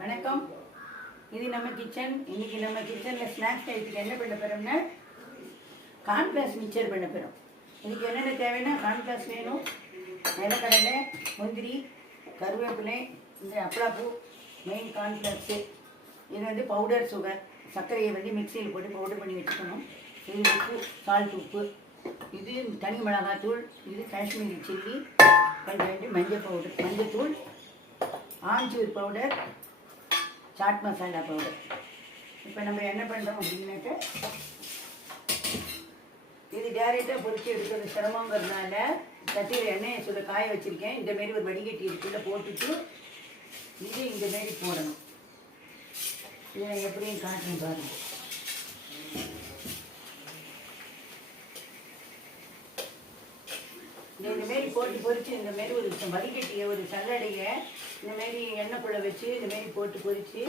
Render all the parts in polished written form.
வணக்கம். இது நம்ம கிச்சன். இன்னைக்கு நம்ம கிச்சனில் ஸ்நாக்ஸ் டைத்துக்கு என்ன பண்ண போகிறோம்னா கார்ன்ஃப்ளவர் மிக்சர் பண்ண போகிறோம். இதுக்கு என்னென்ன தேவைன்னா கார்ன்ஃப்ளவர் வேணும், நிலக்கடலை, முந்திரி, கருவேப்பிலை, இந்த அப்பளாப்பூ, மெயின் கார்ன்ஃப்ளவர்ஸு. இது பவுடர் சுகர், சர்க்கரையை மிக்சியில் போட்டு பவுடர் பண்ணி வச்சுக்கணும். இது உப்பு, சால்ட் உப்பு, இது தனி மிளகாத்தூள், இது காஷ்மீரி சில்லி, கொஞ்சம் மஞ்சள் பவுடர், மஞ்சத்தூள், ஆம்ச்சூர் பவுடர், சாட் மசாலா பவுடர். இப்போ நம்ம என்ன பண்ணுறோம் அப்படின்னாக்க இது டேரெக்டாக பொரிச்சு எடுக்கிறது சிரமங்கிறதுனால சட்டியில் எண்ணெயை சொல்ல காய வச்சுருக்கேன். இந்தமாரி ஒரு வடிகட்டி இருக்குள்ள போட்டுட்டு இது இந்தமாரி போடணும். இதை எப்படியும் காட்டுறேன் பாருங்கள். இந்தமாரி போட்டு பொரித்து இந்தமாரி ஒரு வடிகட்டியை ஒரு சல்லடையை இந்தமாரி எண்ணெய்க்குள்ளே வச்சு இந்தமாரி போட்டு பொரித்து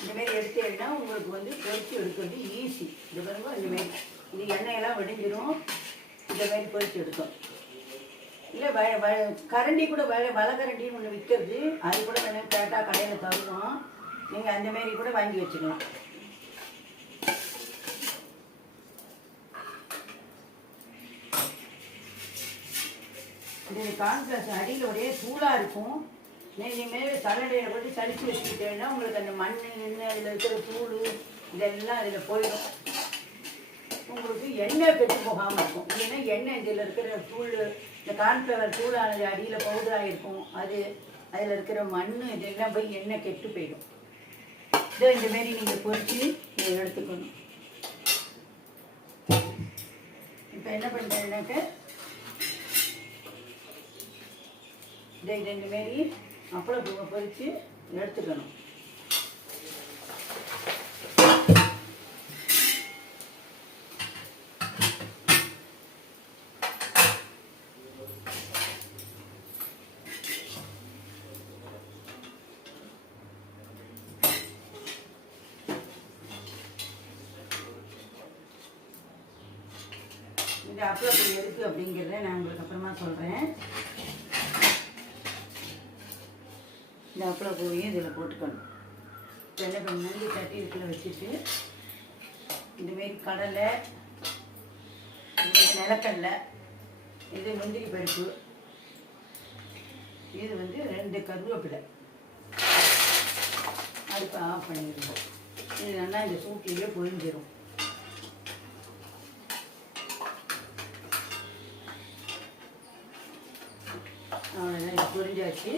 இந்தமாரி எடுத்தேன்னா உங்களுக்கு பொரித்து எடுக்கிறது ஈஸி. இது பாருங்க, இந்தமாரி இது எண்ணெயெல்லாம் வடிஞ்சிடும். இந்தமாரி பொரித்து எடுக்கும். இல்லை கரண்டி கூட வலைக்கரண்டின்னு ஒன்று விற்கிறது, அது கூட வேணும் கேட்டால் கடையில் தருவோம். நீங்கள் அந்தமாரி கூட வாங்கி வச்சுக்கலாம். இந்த கார்ன்ஃப்ளவர் அடியில் ஒரே தூளாக இருக்கும். நீங்கள் மேலே சல்லடையில் போட்டு சளிச்சு வச்சுக்கிட்டேன்னா உங்களுக்கு அந்த மண் நின்று அதில் இருக்கிற தூள் இதெல்லாம் அதில் போயிடும். உங்களுக்கு எண்ணெய் கெட்டு போகாமல் இருக்கும். இல்லைன்னா எண்ணெய் இதில் இருக்கிற தூள், இந்த கார்ன்ஃப்ளவர் தூளானது அடியில் பவுடராக இருக்கும், அது அதில் இருக்கிற மண் இதெல்லாம் போய் எண்ணெய் கெட்டு போயிடும். இதோ இந்தமாரி நீங்கள் பொரித்து இதை எடுத்துக்கணும். இப்போ என்ன பண்ணுறேன்னாக்க இதை இந்தமாரி அப்பளப்பூவை பொரித்து எடுத்துக்கணும். இந்த அப்பளப்பூ எதுக்கு அப்படிங்கிறத நான் உங்களுக்கு அப்புறமா சொல்கிறேன். இந்த அப்பளப்பூவையும் இதில் போட்டுக்கணும். இப்போ என்ன பண்ணி சட்டி இதுக்குள்ள வச்சுட்டு இந்தமாரி கடலை, நிலக்கடலை, இது முந்திரி பருப்பு, இது 2 கருவேப்பிலை, அடுப்பை ஆஃப் பண்ணிடுவோம். இது நல்லா இந்த சூட்டிலேயே பொரிஞ்சிடும். அவ்வளோதான், இது பொரிஞ்சாச்சு.